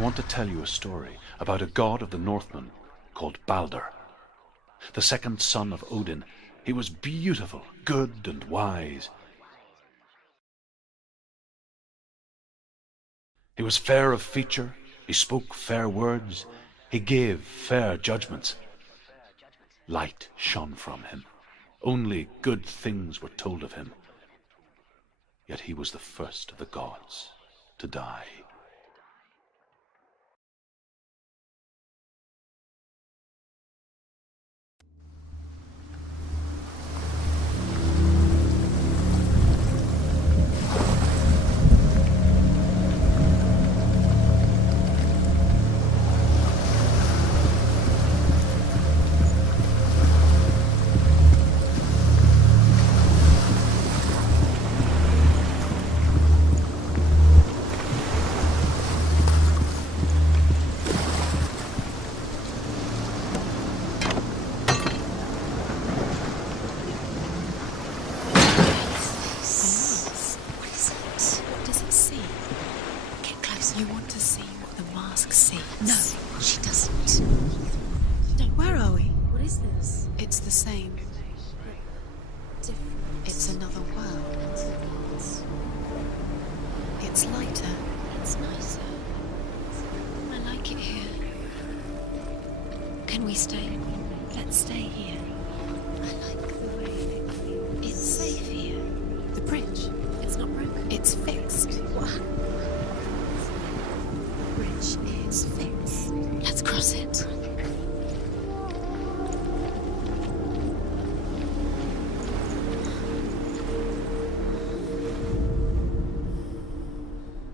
want to tell you a story about a god of the Northmen called Balder. The second son of Odin. He was beautiful, good, and wise. He was fair of feature, he spoke fair words, he gave fair judgments. Light shone from him. Only good things were told of him. Yet he was the first of the gods to die.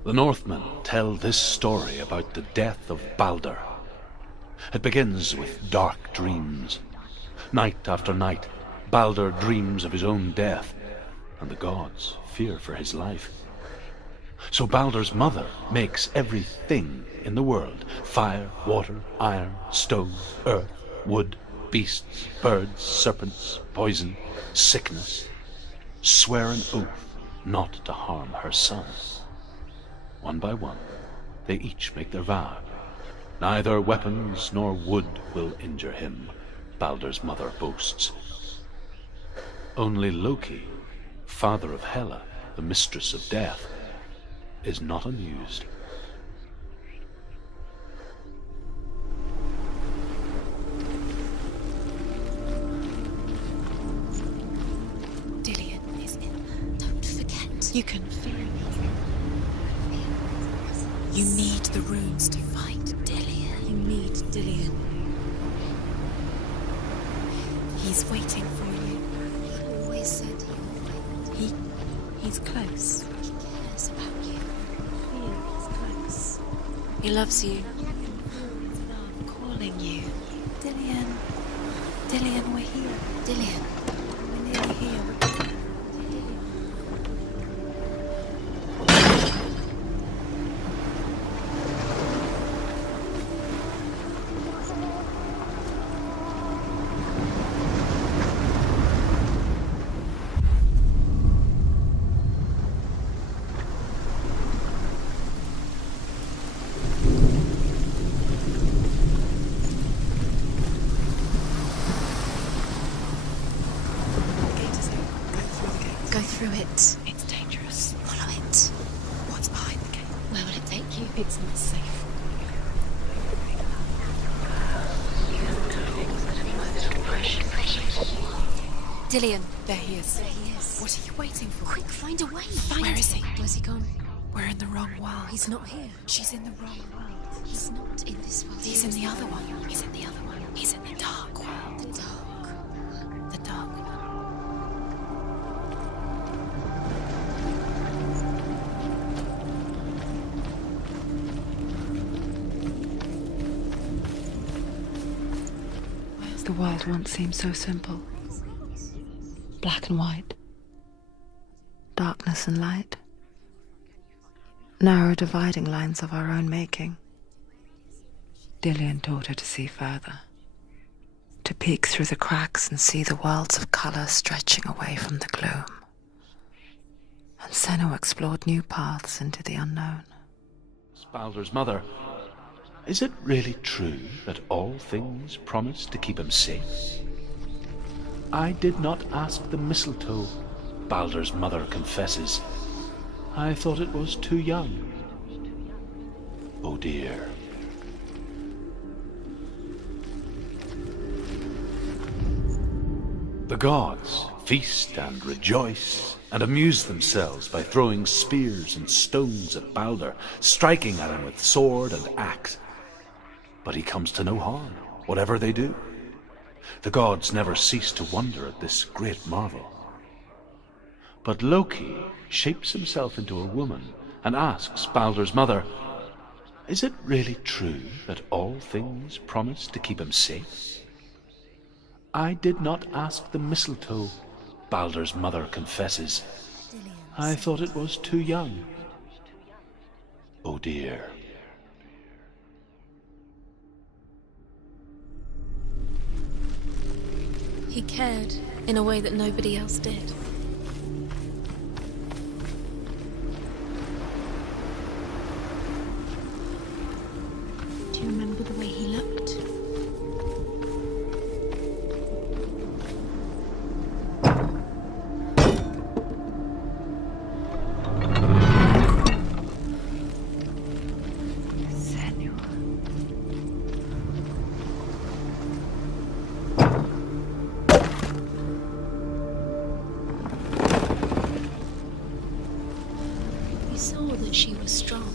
The Northmen tell this story about the death of Balder. It begins with dark dreams. Night after night, Balder dreams of his own death, and the gods fear for his life. So Balder's mother makes everything in the world: fire, water, iron, stone, earth, wood, beasts, birds, serpents, poison, sickness, swear an oath not to harm her son. One by one, they each make their vow. Neither weapons nor wood will injure him, Balder's mother boasts. Only Loki, father of Hela, the mistress of death, is not amused. Dillion is in there. Don't forget. You can feel it. You need the runes to fight Dillion. You need Dillion. He's waiting for you. He always said he would fight. He's close. He cares about you. He is close. He loves you. Love calling you. Dillion. Dillion, we're here. Dillion. We're nearly here. It's not safe. Dillion, there he is. There he is. What are you waiting for? Quick, find a way. Where is he? Where's he gone? We're in the wrong world. He's not here. She's in the wrong world. He's not in this world. He's in the other one. He's in the other one. He's in the dark world. The dark. The dark world. The world once seemed so simple. Black and white. Darkness and light. Narrow dividing lines of our own making. Dillion taught her to see further. To peek through the cracks and see the worlds of colour stretching away from the gloom. And Senua explored new paths into the unknown. Balder's mother Is it really true that all things promise to keep him safe? I did not ask the mistletoe, Balder's mother confesses. I thought it was too young. Oh dear. The gods feast and rejoice and amuse themselves by throwing spears and stones at Balder, striking at him with sword and axe. But he comes to no harm, whatever they do. The gods never cease to wonder at this great marvel. But Loki shapes himself into a woman and asks Balder's mother, is it really true that all things promise to keep him safe? I did not ask the mistletoe, Balder's mother confesses. I thought it was too young. Oh dear. He cared in a way that nobody else did. Do you remember the way he looked? You saw that she was strong.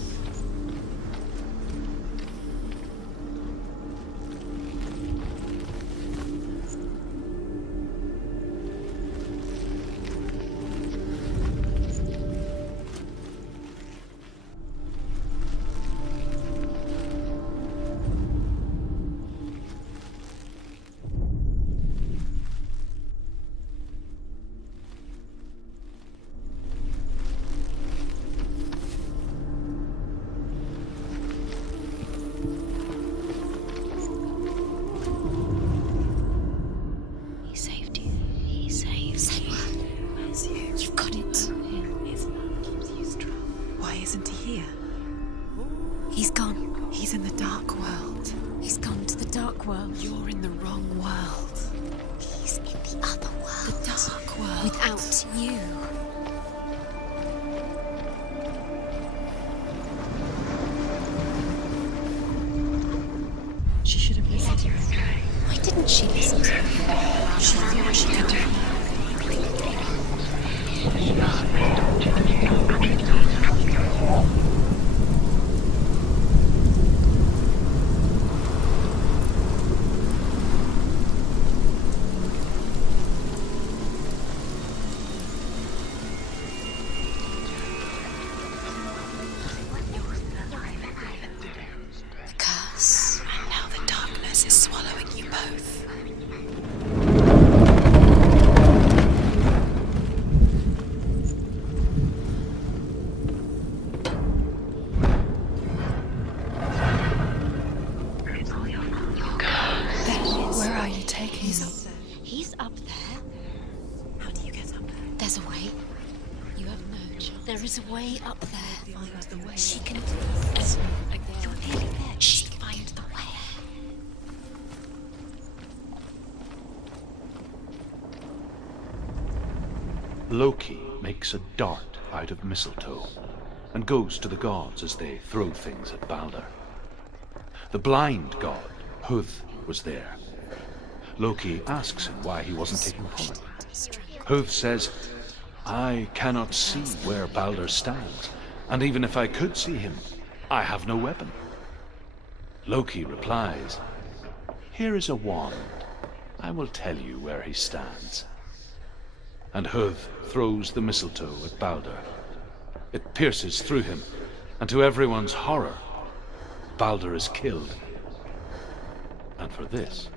He's gone. He's in the dark world. He's gone to the dark world. You're in the wrong world. He's in the other world. The dark world. Without you. She should have listened to you. Why didn't she listen to you? She thought she could do it. There is a way up there. Find the way. She can. You're nearly there. She can find the way. Loki makes a dart out of mistletoe and goes to the gods as they throw things at Balder. The blind god, Huth, was there. Loki asks him why he wasn't taking part. Huth says, I cannot see where Balder stands, and even if I could see him, I have no weapon. Loki replies, here is a wand. I will tell you where he stands. And Huth throws the mistletoe at Balder. It pierces through him, and to everyone's horror, Balder is killed. And for this,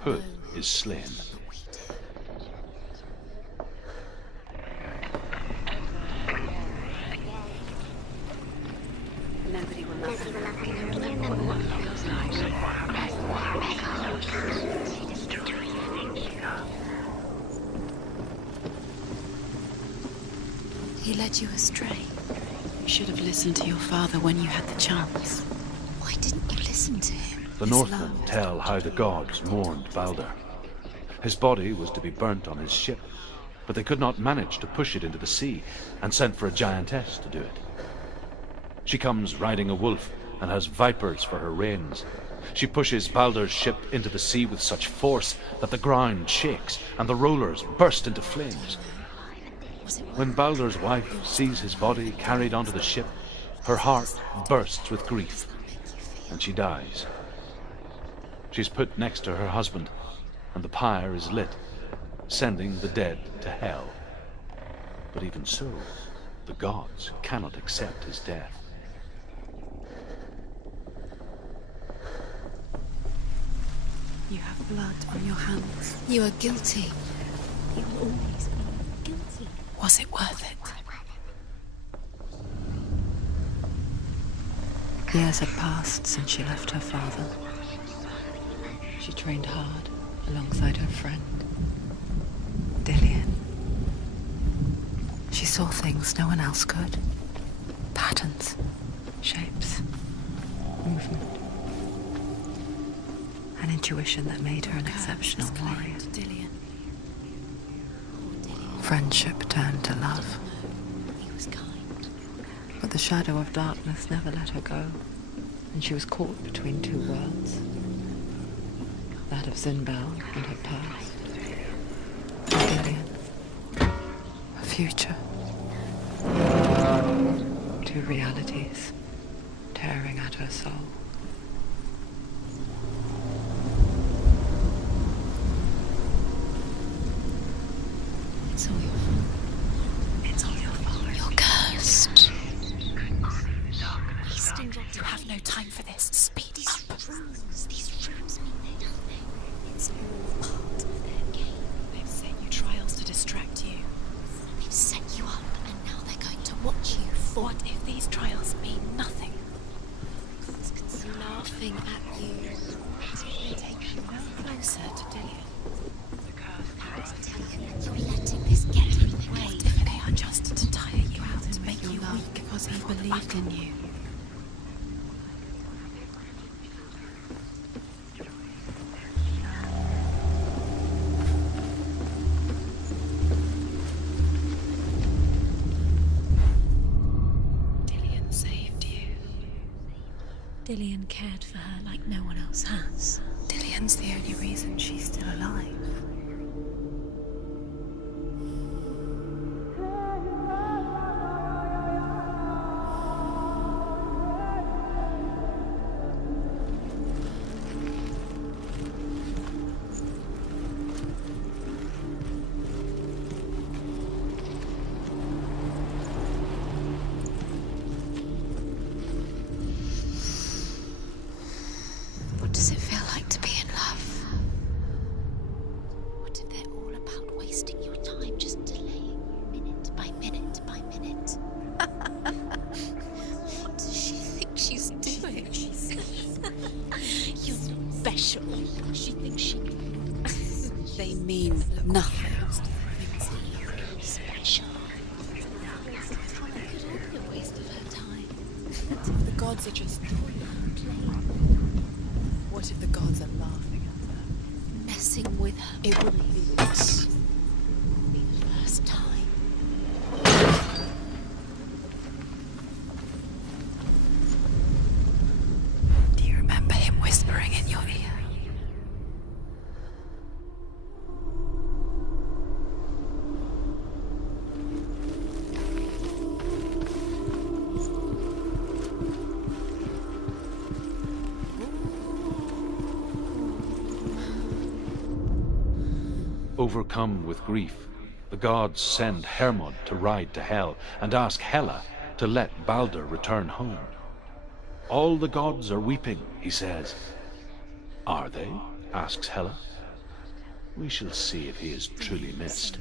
Huth is slain. Nobody will love what it feels like. He led you astray. You should have listened to your father when you had the chance. Why didn't you listen? Listen to him. The His Northmen love. tell how the gods mourned Balder. His body was to be burnt on his ship, but they could not manage to push it into the sea, and sent for a giantess to do it. She comes riding a wolf and has vipers for her reins. She pushes Balder's ship into the sea with such force that the ground shakes and the rollers burst into flames. When Balder's wife sees his body carried onto the ship, her heart bursts with grief, and she dies. She's put next to her husband, and the pyre is lit, sending the dead to hell. But even so, the gods cannot accept his death. You have blood on your hands. You are guilty. You will always be guilty. Was it worth it? Years had passed since she left her father. She trained hard alongside her friend, Dillian. She saw things no one else could. Patterns, shapes, movement. An intuition that made her an exceptional warrior. Dillian. Friendship turned to love. He was kind. But the shadow of darkness never let her go, and she was caught between two worlds. That of Zinbel and her past. And Dillian. Her future. Two realities tearing at her soul. It's all your fault. It's all your fault. You're cursed. You have no time for this. Speed up. These runes mean nothing. It's all part of their game. They've set you trials to distract you. They've set you up, and now they're going to watch you fall. What if these trials mean nothing? I'm laughing at you. Take you no closer to Dillian. You're letting this get in the way. What if they are just to tire you out, to make you weak because he believed in you? Dillian saved you. Dillian cared for her like no one else has. Dillian's the only reason she's still alive. What does it feel like to be in love? What if they're all about wasting your time, just delaying you minute by minute by minute? What does she think she's doing? You're special. She thinks she They mean nothing. special. Could all be a waste of her time. What if the gods are just... What if the gods are laughing at her? Messing with her. It would be be the first time. Do you remember him whispering in your ear? Overcome with grief, the gods send Hermod to ride to Hell and ask Hela to let Balder return home. All the gods are weeping, he says. Are they? Asks Hela. We shall see if he is truly missed.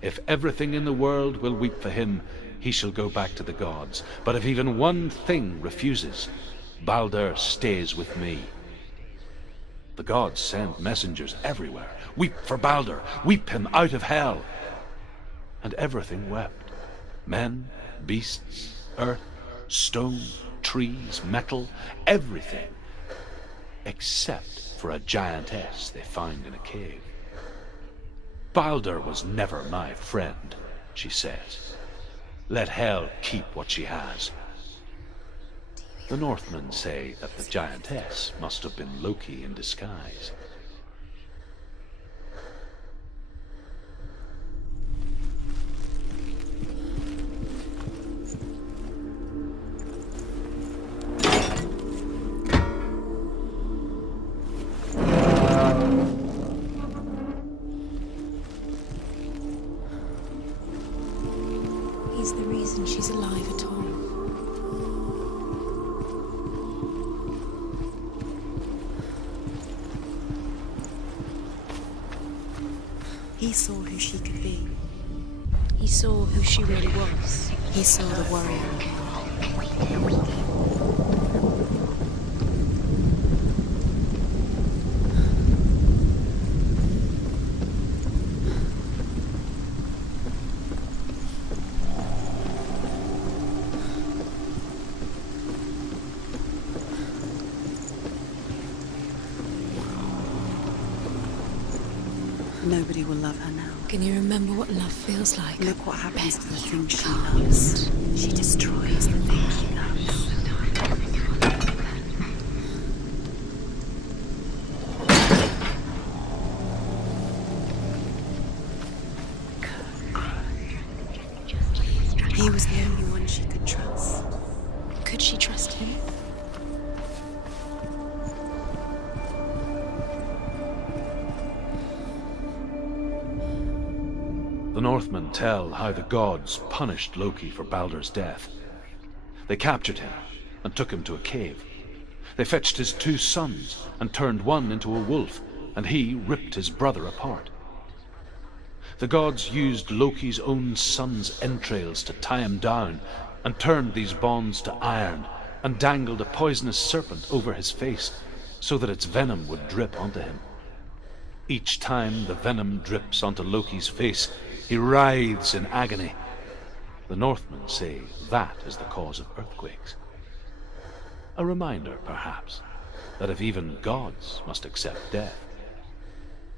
If everything in the world will weep for him, he shall go back to the gods. But if even one thing refuses, Balder stays with me. The gods send messengers everywhere. Weep for Balder, weep him out of hell. And everything wept. Men, beasts, earth, stone, trees, metal, everything except for a giantess they found in a cave. "Balder was never my friend," she says. "Let Hel keep what she has." The Northmen say that the giantess must have been Loki in disguise. He's the reason she's alive at all. He saw who she could be. He saw who she really was. He saw the warrior. Nobody will love her now. Can you remember what love feels like? Look what happens to the things she loves. She destroys the things she loves. He was the only one she could trust. Could she trust him? The Northmen tell how the gods punished Loki for Balder's death. They captured him and took him to a cave. They fetched his 2 sons and turned one into a wolf, and he ripped his brother apart. The gods used Loki's own son's entrails to tie him down and turned these bonds to iron and dangled a poisonous serpent over his face so that its venom would drip onto him. Each time the venom drips onto Loki's face, he writhes in agony. The Northmen say that is the cause of earthquakes. A reminder, perhaps, that if even gods must accept death,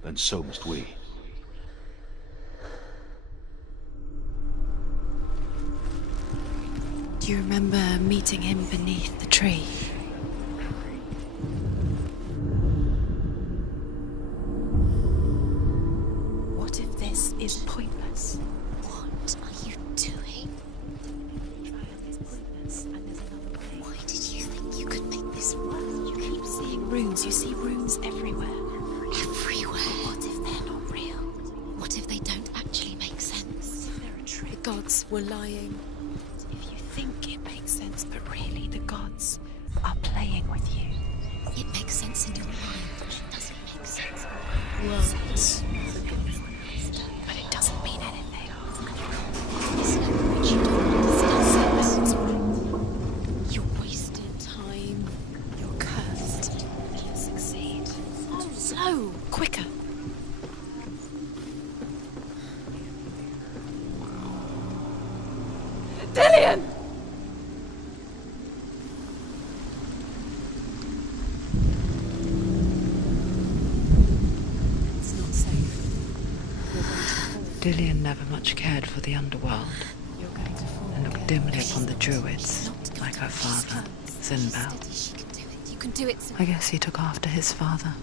then so must we. Do you remember meeting him beneath the tree? What if this is pointless? What are you doing? Why did you think you could make this work? You keep seeing runes. You see runes everywhere. Everywhere. What if they're not real? What if they don't actually make sense? They're a trick. The gods were lying. If you think it makes sense, but really the gods are playing with you. It makes sense in your mind, but it doesn't make sense. Words. But it doesn't mean anything. You don't understand. You're wasting time. You're cursed. You'll succeed. Oh, no! Quicker! Dillian! It's not safe. You're going to fall. Dillian never much cared for the underworld You're going to fall. and looked again. dimly upon the druids, like her father, Sinbad. She can do it. You can do it. I guess he took after his father,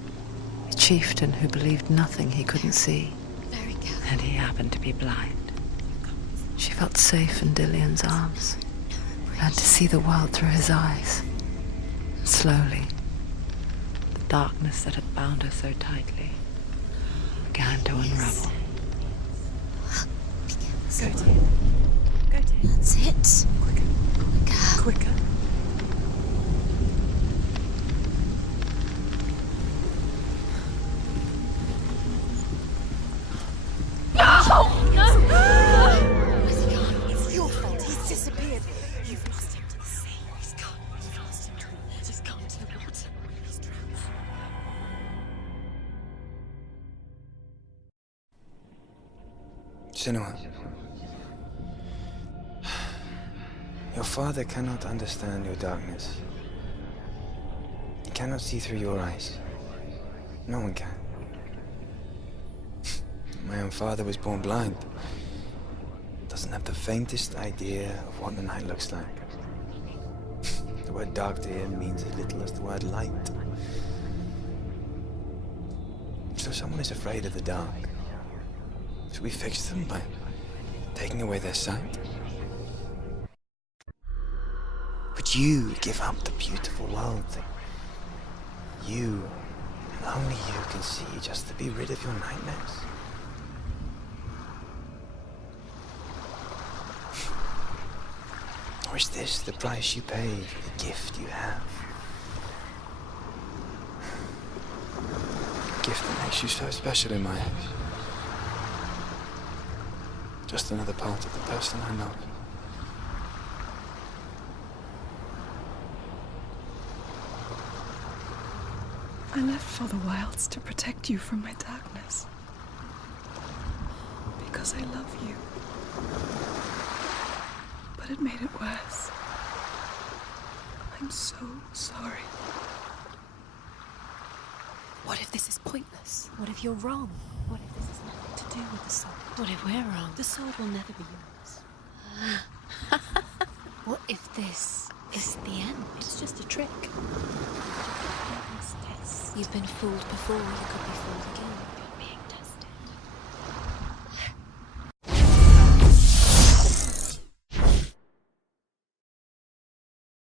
a chieftain who believed nothing he couldn't see, Very careful. and he happened to be blind. She felt safe in Dillian's arms, learned to see the world through his eyes. Slowly, the darkness that had bound her so tightly began to unravel. Go to him. Go to him. That's it. Quicker. Quicker. Where's he gone? It's your fault. He's disappeared. You've lost him to the sea. He's gone. You've lost him to the water. He's gone to the water. He's drowned. Senua, your father cannot understand your darkness. He cannot see through your eyes. No one can. My own father was born blind. Doesn't have the faintest idea of what the night looks like. The word dark to him means as little as the word light. So if someone is afraid of the dark, should we fix them by taking away their sight? Would you give up the beautiful world that you, and only you, can see just to be rid of your nightmares? Or is this the price you pay for the gift you have? A gift that makes you so special in my eyes. Just another part of the person I love. I left for the wilds to protect you from my darkness. Because I love you. But it made it worse. I'm so sorry. What if this is pointless? What if you're wrong? What if this has nothing to do with the sword? What if we're wrong? The sword will never be yours. What if this is the end? It's just a trick. Yes. You've been fooled before, you could be fooled again.